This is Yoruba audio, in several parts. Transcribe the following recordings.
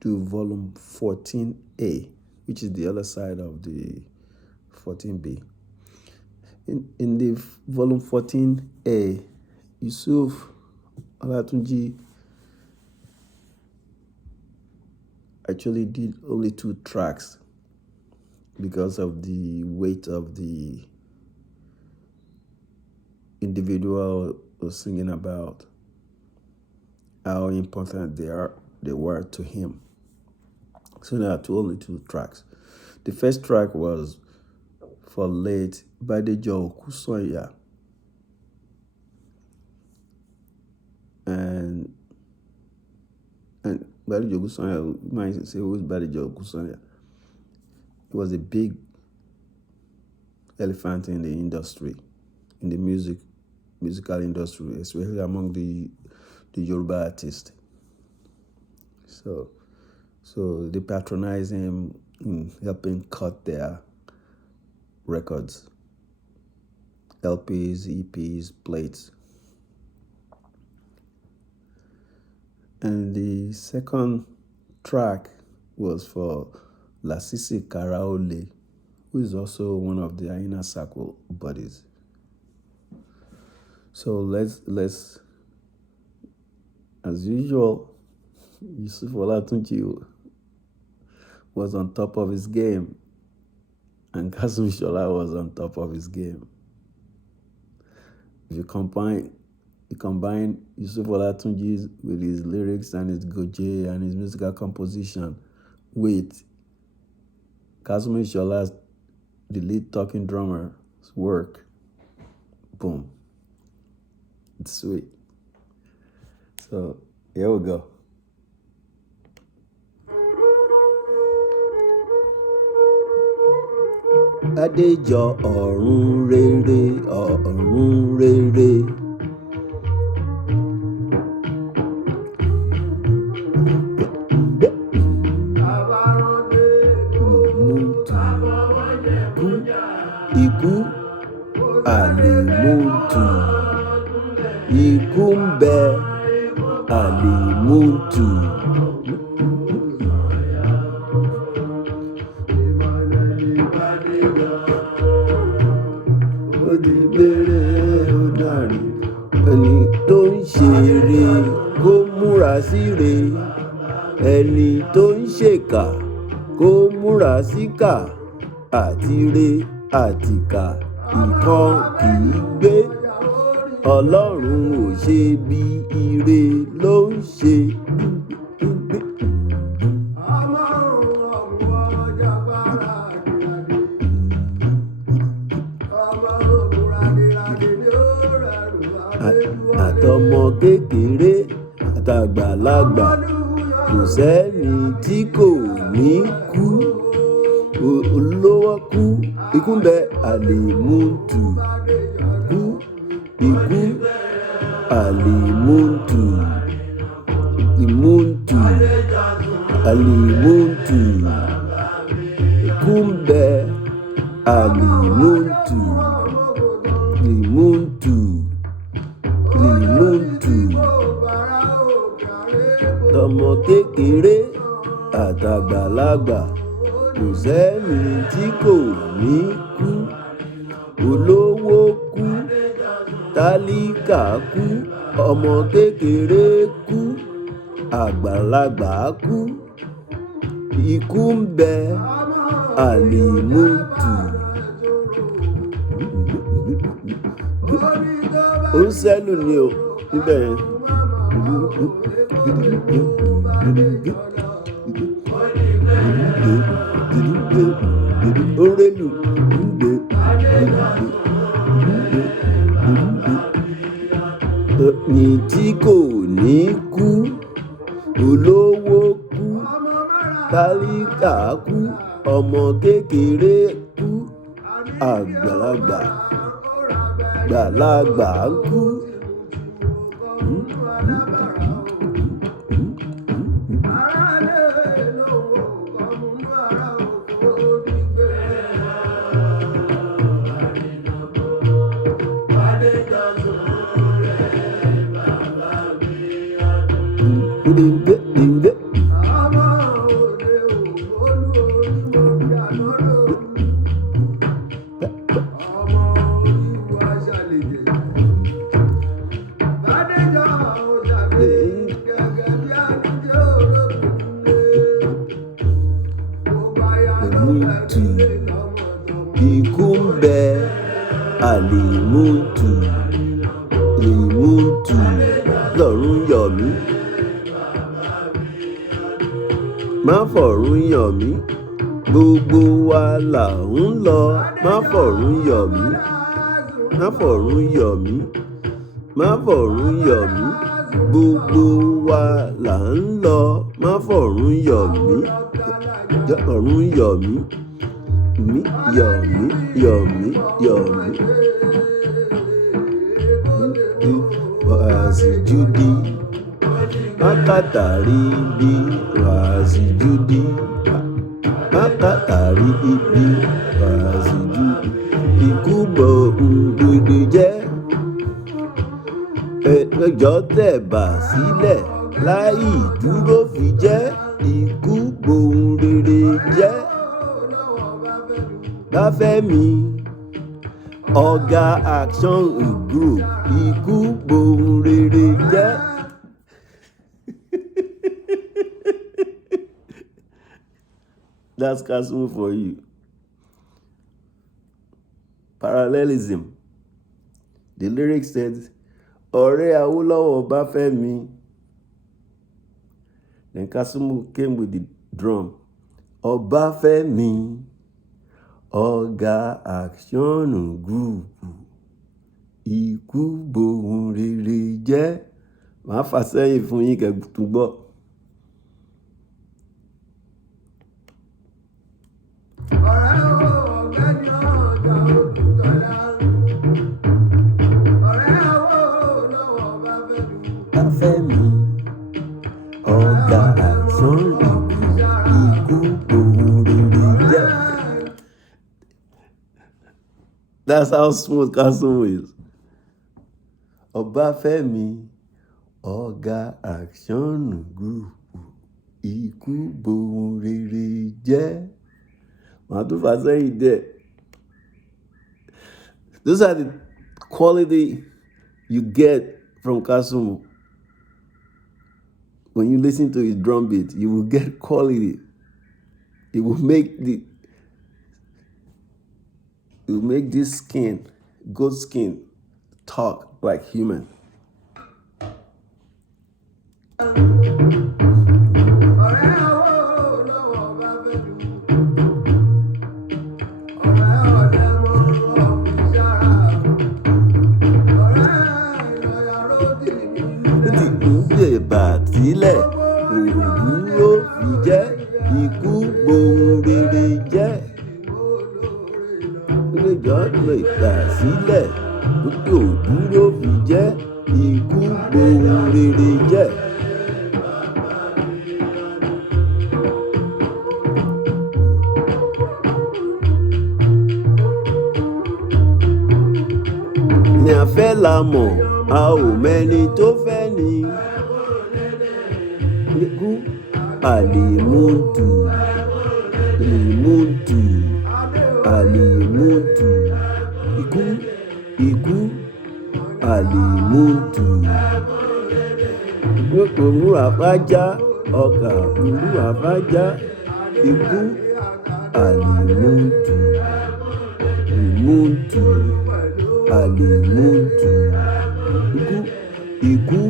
do volume 14A, which is the other side of the 14B. In the volume 14A, Yusuf Olatunji actually did only 2 tracks because of the weight of the individual was singing about, how important they were to him. So there are only 2 tracks. The first track was for late Badejọ Okusanya, and Badejọ Okusanya, you might say, who's Badejọ Okusanya? He was a big elephant in the industry, in the musical industry, especially among the Yoruba artists. So they patronize him in helping cut their records, LPs, EPs, plates. And the second track was for Lasisi Karaole, who is also one of the Inner Circle buddies. So let's as usual, Yusuf Olatunji was on top of his game, and Kasunmu Ishola was on top of his game. If you combine Yusuf Olatunji with his lyrics and his goje and his musical composition with Kasunmu Ishola's, the lead talking drummer's work, boom, it's sweet. So here we go. Badejọ ọ̀run rere, ọ̀run rere. Ikú àlèmútù, ikú ń bẹ àlèmútù. Ó di gbere ó dàrí, ẹni tó ń ṣe re kó múra sí re, ẹni tó ń ṣèkà kó múra síkà, àti re àtìkà nǹkan kì í gbé. Ọlọ́run ò ṣe bí ire ló ń ṣe. Àtọmọ kékeré àtàgbàlagbà, kò sẹ́ni tí kò ní kú. Olówó kú, ikú ń bẹ àlèmútù, kú ikú àlèmútù, ìmútù àlèmútù, ikú ń bẹ àlèmútù, ìmútù ìmútù. Tọmọ kékeré àtàgbàlagbà, kò sẹ́ni tí kò ní kú. Olówó kú, tálíkà kú, ọmọ kékeré kú, àgbàlagbà kú, ikú ń bẹ àlèmútù. Ó ń sẹ́lù ni o níbẹ̀ yẹn. Ó rélù ní tí kò ní kú. Olówó kú, tálíkà kú, ọmọ kékeré kú, àgbàlagbà kú. àlèmútù lèmútù lọ́run yọ̀ mí. Má fọ̀run yọ̀ mí, gbogbo wa là ń lọ. Má fọ̀run yọ̀ mí, má fọ̀run yọ̀ mí, má fọ̀run yọ̀ mí, gbogbo wa là ń lọ. Má fọ̀run yọ̀ mí, ọ̀run yọ̀ mí, mí yọ̀ mí, yọ̀ mí, yọ̀ mí. Wàásù Júdí, mákàtàrí bí wàásù Júdí, mákàtàrí bí wàásù Júdí. Ikú bò ń gbèdè jẹ́, ẹjọ́ tẹ̀ bà sílẹ̀ láì dúró fi jẹ́. Ikú gbòhun rere jẹ́. Báfẹ́mi ọ̀gá action group, ikú gbòhun rere jẹ́. That's Kasunmu for you. Parallelism. The lyric says, ọ̀rẹ́ Awólọ́wọ̀ Báfẹ́mi. Then Kasunmu came with the drum. Ọbáfẹ́mi ọ̀gá action group, ikú gbòhun rere jẹ́. Màá fà sẹ́yìn fún yín kẹ́ túbọ̀. Báfẹ́mi ọ̀gá action group, ikú gbòhun rere jẹ́. That's how smooth Kasunmu is. Ọbáfẹ́mi ọ̀gá action group, ikú gbòhun rere jẹ́. Màá tún fà sẹ́yìn dẹ̀. Those are the quality you get from Kasunmu. When you listen to his drum beat, you will get quality. It will make this skin, goat skin, talk like human. Silẹ, duro fi jẹ́, ikú gbòhun rere jẹ́. Badejọ lè gbà sílẹ̀, duro fi jẹ́, ikú gbòhun rere jẹ́. Ní a fẹ́ la mọ̀, a ò mẹ́ni tó fẹ́ ni. Ikú àlèmútù lèmútù àlèmútù. Ikú àlèmútù. Ìgbókò mú àfájá, ọkà ìlú àfájá. Ikú àlèmútù lèmútù àlèmútù. Ikú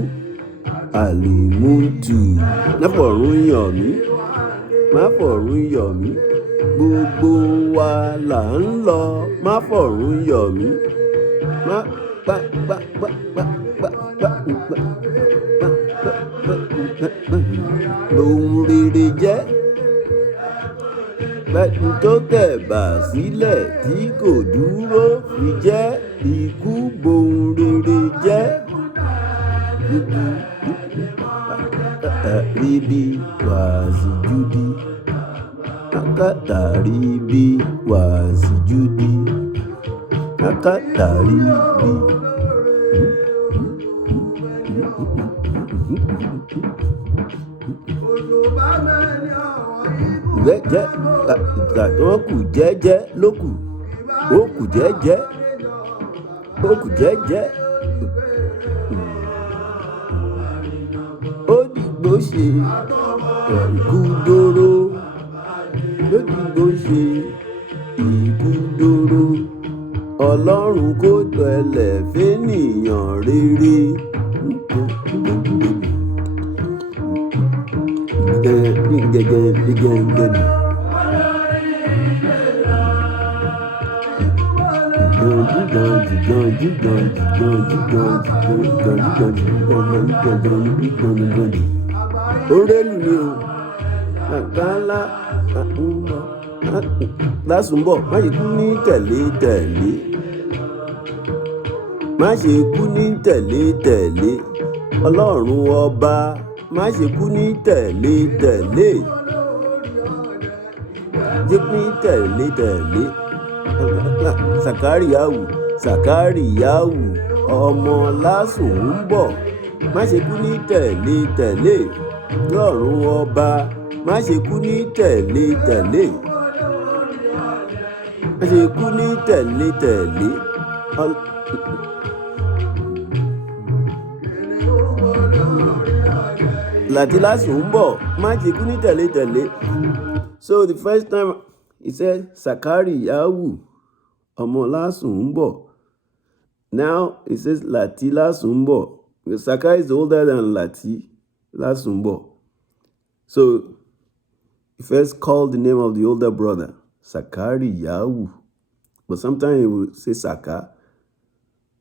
àlèmútù. Má fọ̀run yọ̀ mí, má fọ̀run yọ̀ mí, gbogbo wa là ń lọ. Má fọ̀run yọ̀ mí, má ohun rere jẹ́. Bẹ́ẹ̀ni tó tẹ̀ bà sílẹ̀ tí kò dúró fi jẹ́. Ikú gbòhun rere jẹ́. Ribi wàásù Júdí, mákàtàrí bí wàásù Júdí, mákàtàrí bí. Jẹ́ ìgbà tó kù jẹ́jẹ́ ló kù, ó kù jẹ́jẹ́, ó kù jẹ́jẹ́. Ó dìgbò ṣe ikú dóró, ó dìgbò ṣe ikú dóró. Ọlọ́run kó tẹ̀lẹ̀ fẹ́nìyàn rere. Orelu ni o, àkàlà lásùnbọ̀, má ṣe kú ní tẹ̀lé. Má ṣe kú ní tẹ̀lé. Ọlọ́run ọba, má ṣe kú ní tẹ̀lé. Jẹ́ kú ní tẹ̀lé. Sàkáríyáwù, ọmọ lásùnbọ̀, má ṣe kú ní tẹ̀lé. Ọlọ́run ọba, má ṣe kú ní tẹ̀lé. Má ṣe kú ní tẹ̀lé. Láti lásùnbọ̀, má ṣe kú ní tẹ̀lé. So the first time he said Sàkáríyáwù, ọmọ lásùnbọ̀. Now he says Láti lásùnbọ̀. Saka is older than Láti lásùnbọ̀. So he first called the name of the older brother, Sàkáríyáwù. But sometimes he would say Saka,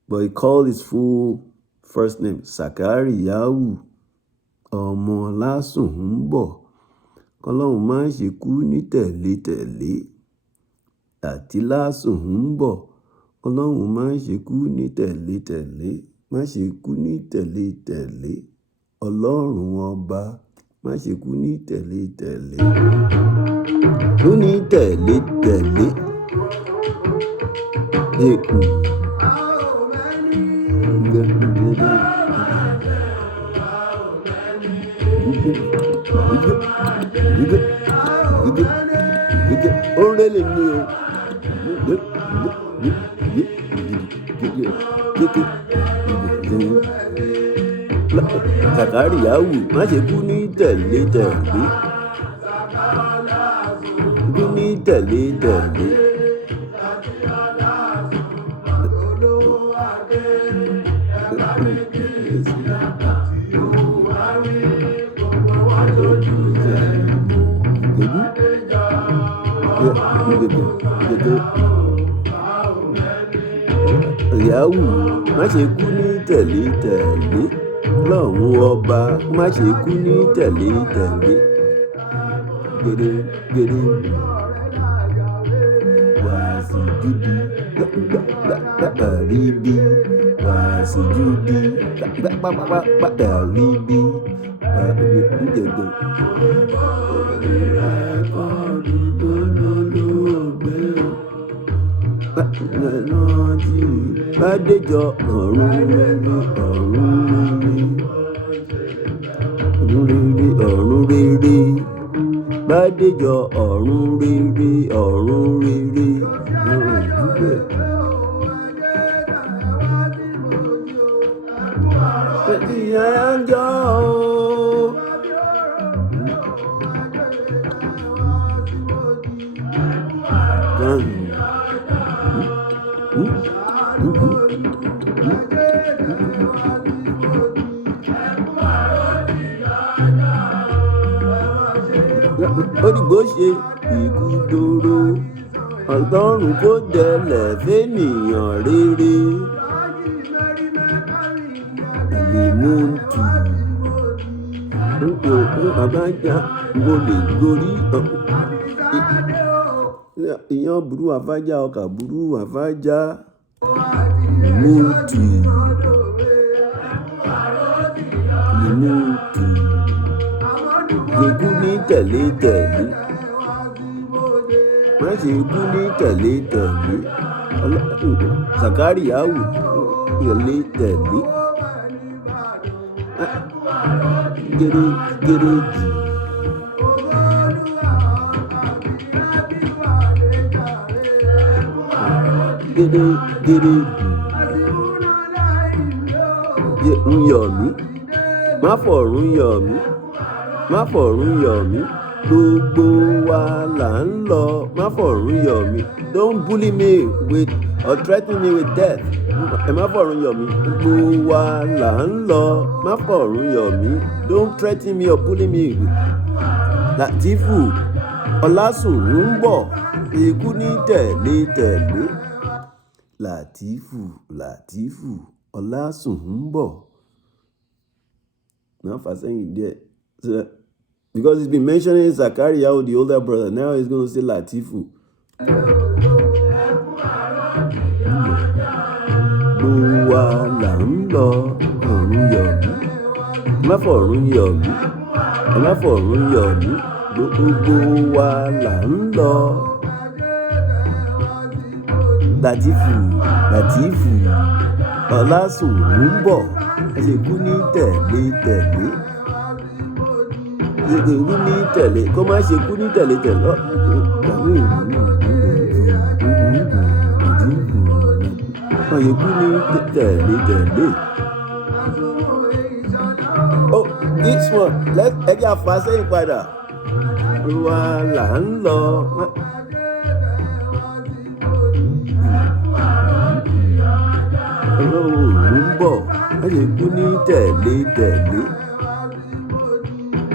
but he called his full first name, Sàkáríyáwù, ọmọ lásùnbọ̀. Ọlọ́run má ṣe kú ní tẹ̀lé. Láti lásùnbọ̀. Ọlọ́run má ṣe kú ní tẹ̀lé. Má ṣe kú ní tẹ̀lé. Ọlọ́run ọba, má ṣe kú ní tẹ̀lé. Kú ní tẹ̀lé. Orele ni o. Sàkáríyáwù, má ṣe kú ní tẹ̀lé. Kú ní tẹ̀lé. Yáwù, má ṣe kú ní tẹ̀lé. Ọlọ́run ọba, má ṣe kú ní tẹ̀lé. Gbere. Wàásù dúdú, ríbi. Wàásù dúdú, ríbi. Badejọ, ọ̀run rere. Badejọ, ọ̀run rere. Òdìgbò ṣe ìkúdòrò, Ọlọ́run kó tẹ̀lẹ̀ fẹ́nìyàn rere. Àlèmọ́ntù àbájá, mo lè gorí ìyàn burú àfájá, ọkà burú àfájá. Àlèmọ́ntù. Kú ní tẹ̀lé. Má ṣe kú ní tẹ̀lé. Sàkáríyáwù, tẹ̀lé. Gere. Yọ̀ mí, má fọ̀run yọ̀ mí. Gbogbo wa là ń lọ, má fọ̀run yọ̀ mí. Don't bully me with or threaten me with death. Ẹ má fọ̀run yọ̀ mí. Gbogbo wa là ń lọ. Má fọ̀run yọ̀ mí. Don't threaten me or bully me. Latifu Ọlásùnwó ń bọ̀. Ikú ní tẹ̀lé. Latifu Ọlásùnwó ń bọ̀. Now for saying there. So, because he's been mentioning Zachariah, the older brother, now he's going to say Latifu. Gbogbo wa là ń lọ, ọ̀run yọ̀ mí. Má fọ̀run yọ̀ mí. Má fọ̀run yọ̀ mí. Gbogbo wa là ń lọ. Latifu Ọlásùnwó ń bọ̀. Ẹ ṣe kú ní tẹ̀lé. Ṣé kú ní tẹ̀lé? Kó má ṣe kú ní tẹ̀lé. Wọ́n yẹ kú ní tẹ̀lé. Oh, this one, ẹ jẹ́ àfà sẹ́yìn padà. Wa là ń lọ. Ọlọ́run ń bọ̀. Ẹ ṣe kú ní tẹ̀lé.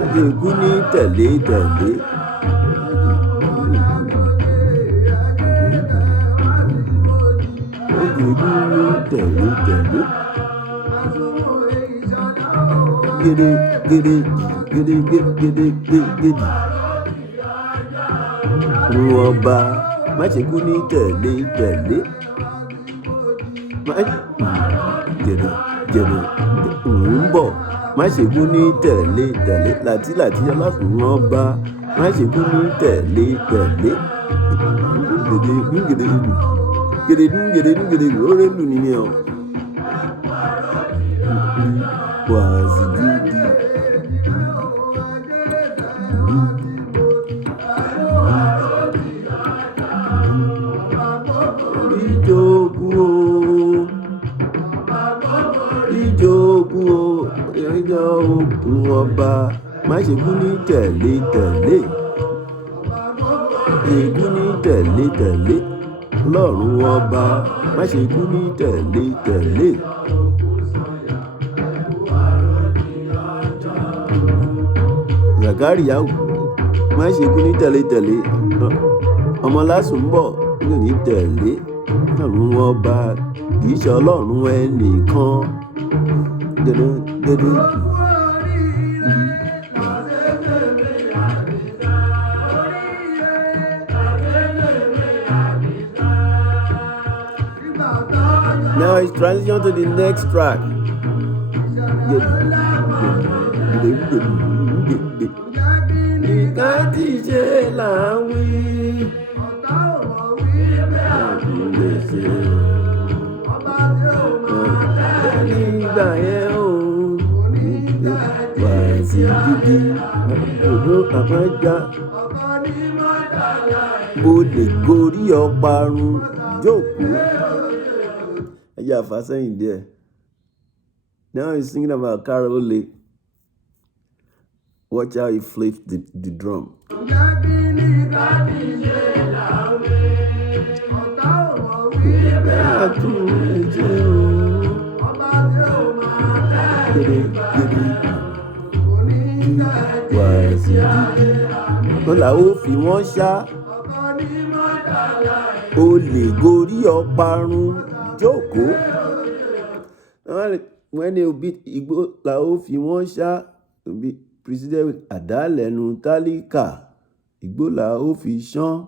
Ẹ ṣe kú ní tẹ̀lé. Gidi. Wọ́n bá má ṣe kú ní tẹ̀lé. Jẹ̀rẹ̀ ń bọ̀. Má ṣe kú ní tẹ̀lé. Láti Ọlásùnwó wọ́n bá má ṣe kú ní tẹ̀lé. Gèdè orí lù nìyẹn o. Wàásù gidi. Ìjọ ogun ọba má ṣe kú ní tẹ̀lé. Ikú ní tẹ̀lé. Ọlọ́run ọba má ṣe kú ní tẹ̀lé. Zachariah má ṣe kú ní tẹ̀lé. Ọmọ Lásùn ń bọ̀ ní tẹ̀lé. Ọlọ́run ọba kì í ṣe Ọlọ́run ẹnìkan. Gẹ́gẹ́. Now it's transition to the next track. Nǹkan tí ṣe là ń wí. Nígbà yẹn o. Wàásù gidi. Òdò àmọ́já. O lè gorí ọparun jókòó. Saying there. Now he's singing about Karole. Watch how he flips the drum. Wọ́n là ó fi wọ́n ṣá. O lè gorí ọparun jókòó. When they beat Igbo la ó fi wọ́n ṣá. Be preceded with àdálẹ́nu tálíkà. Igbo la ó fi ṣán.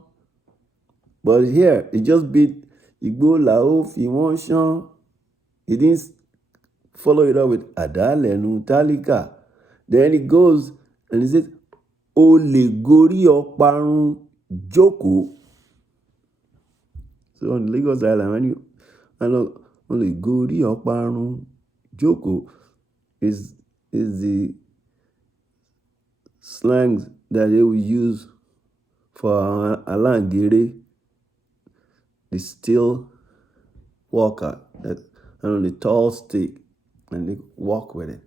But here it just beat Igbo la ó fi wọ́n ṣán. It didn't follow it up with àdálẹ́nu tálíkà. Then it goes and it says o lè gorí ọparun jókòó. So on Lagos Island, when you o lè gorí ọparun jókòó is the slang that they will use for alangere, the steel walker, that on the tall stick, and they walk with it.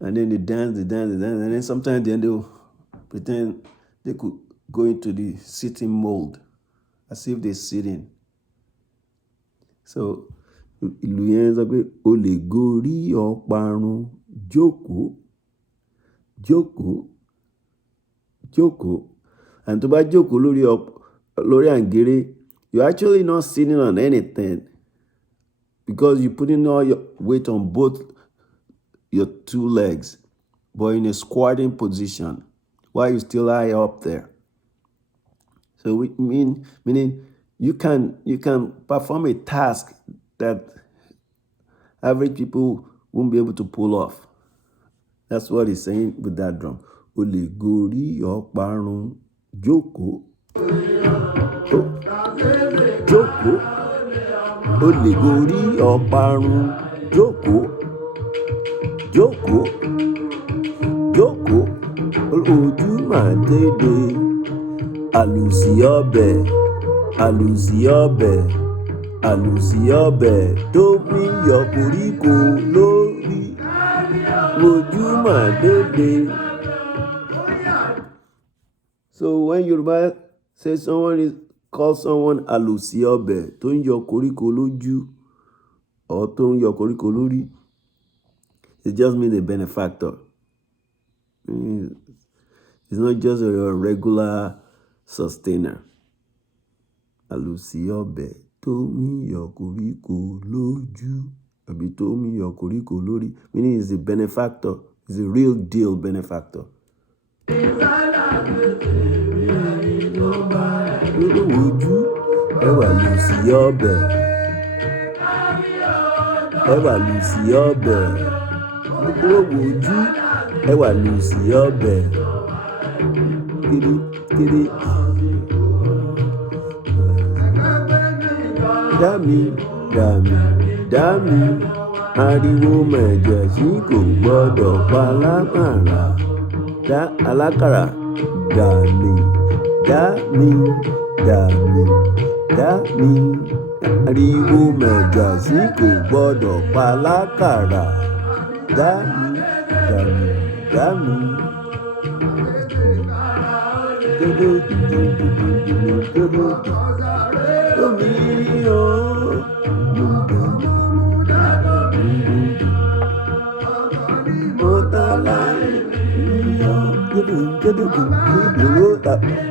And then they dance, and then sometimes they'll pretend they could go into the sitting mold, as if they're sitting. So ìlú yẹn sọ pé o lè gorí ọparun jókòó and tó bá jókòó lórí àǹgéré, you're actually not sitting on anything because you're putting all your weight on both your two legs, but in a squatting position while you're still high up there. So meaning you can perform a task that average people won't be able to pull off. That's what he's saying with that drum. O lè gorí ọparun jókòó. O lè gorí ọparun jókòó. Ojú máa dédé. Àlùsí ọbẹ̀ tó mi yọ koríko lórí. Ojú máa dédé. So when Yoruba says calls someone àlùsí ọbẹ̀ tó ń yọ koríko lójú or tó ń yọ koríko lórí, it just means a benefactor. It's not just a regular sustainer. Àlùsí ọbẹ̀ tó mi yọ koríko lójú àbí tó mi yọ koríko lórí, meaning he's a benefactor. He's a real deal benefactor. Ojú ẹwà lùsí ọbẹ̀. Ojú ẹwà lùsí ọbẹ̀. Kiri. Dami. Ariwo mẹ̀jẹ̀sí kò gbọ́dọ̀ pa alákàrà. Alákàrà. Dami. Ariwo mẹ̀jẹ̀sí kò gbọ́dọ̀ pa alákàrà. Dami.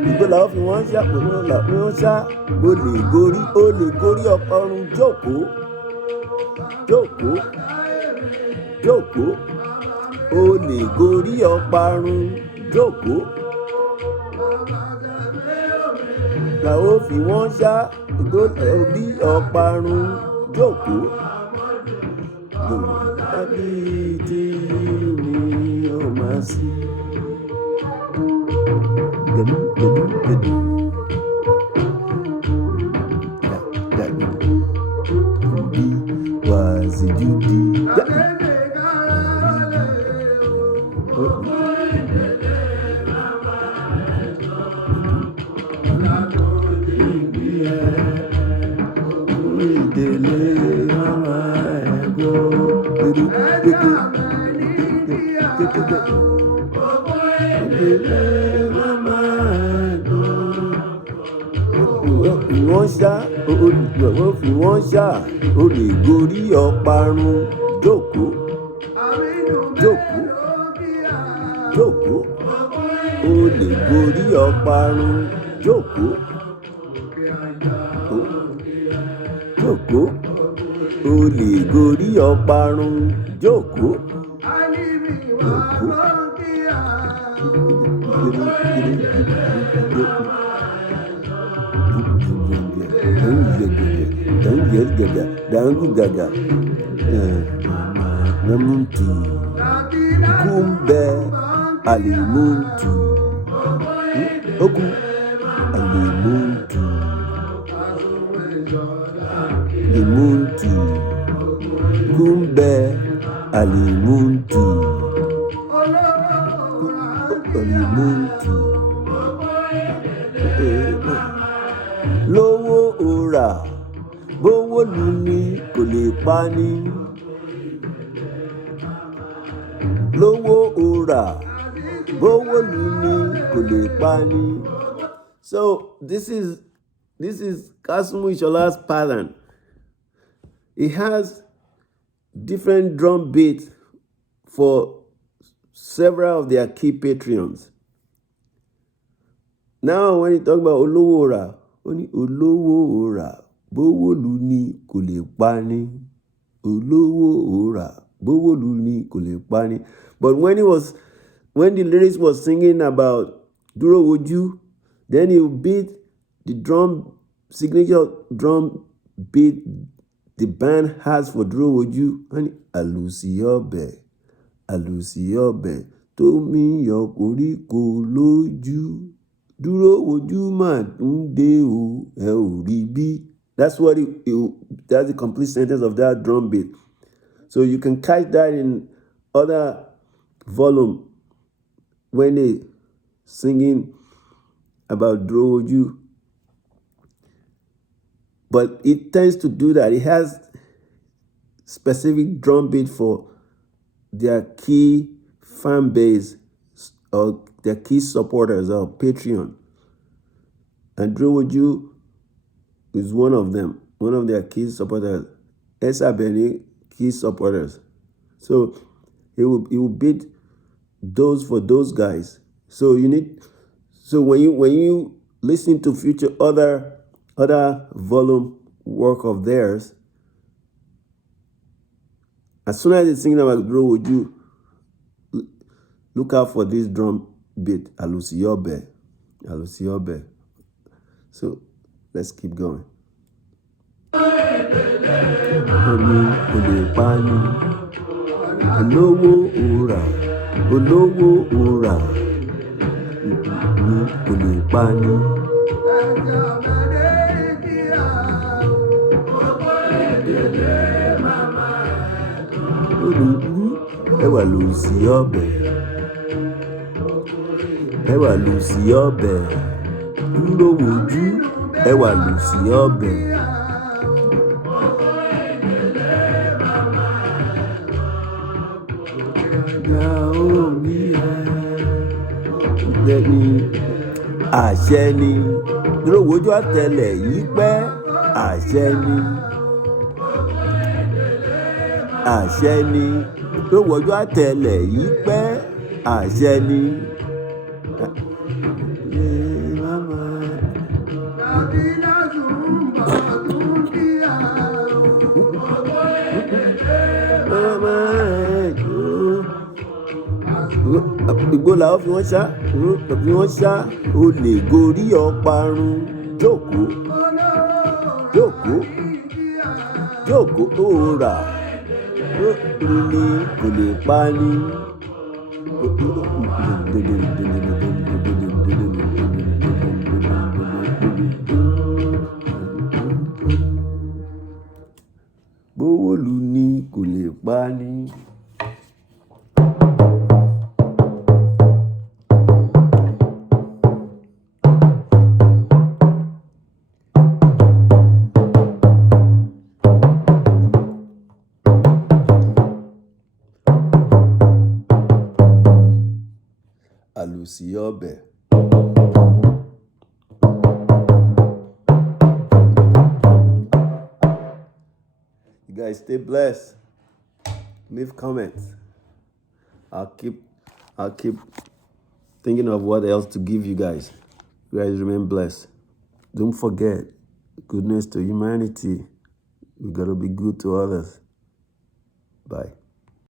Ìgbọ́lá ó fi wọ́n ṣá o lè gorí ọparun jókòó. O lè gorí ọparun jókòó. La ó fi wọ́n ṣá orí ọparun jókòó. Tàbí tí mi ò máa sí. Gẹ̀dú. Judi wàzí Judi. Wọ́n ṣá o lè gorí ọparun jókòó. O lè gorí ọparun jókòó. O lè gorí ọparun jókòó. Dangu-gaga. Namuntu. Kumbe. Alimuntu. Oku. Alimuntu. Limuntu. Kumbe. Alimuntu. Lówó òrà bówó lù ní kò lè pa ní. Lówó òrà bówó lù ní kò lè pa ní. So this is Kasunmu Ishola's pattern. it has different drum beats for several of their key patrons. Now, when you talk about olówó rà, ó ní olówó rà, bówó lù ní kò lè pa ni. Olówó rà, bówó lù ní kò lè pa ni. But when the lyrics was singing about duro wojú, then he beat the signature drum beat the band has for duro wojú. And àlùsí ọbẹ̀ tó mi yọ koríko lójú. Duro wojú mà ń dé o, ẹ ò rí bí. That's the complete sentence of that drum beat. So you can catch that in other volume when they singing about duro wojú. But it tends to do that. It has specific drum beat for their key fan base or their key supporters or Patreon. And duro wojú is one of them, one of their key supporters. Esabeni key supporters. So he will beat those for those guys. So when you listen to future other volume work of theirs, as soon as they're singing about duro wojú, look out for this drum beat, àlùsí ọbẹ̀. So let's keep going. Olówó òrà ni kò lè pa ni. Ẹwà lùsí ọbẹ̀. Duro wojú, ẹwà lùsí ọbẹ̀. Àṣẹ ni duro wojú àtẹlẹ̀ yìí pẹ́. Àṣẹ ni duro wojú àtẹlẹ̀ yìí pẹ́. Àṣẹ ni. Ìgbó la ó fi wọ́n ṣá olè gorí ọparun. Jókòó òòrà ni kò lè pa ni. Bówó lù ní kò lè pa ni. Àlùsí ọbẹ̀. You guys stay blessed. Leave comments. I'll keep thinking of what else to give you guys. You guys remain blessed. Don't forget, goodness to humanity. We gotta be good to others. Bye.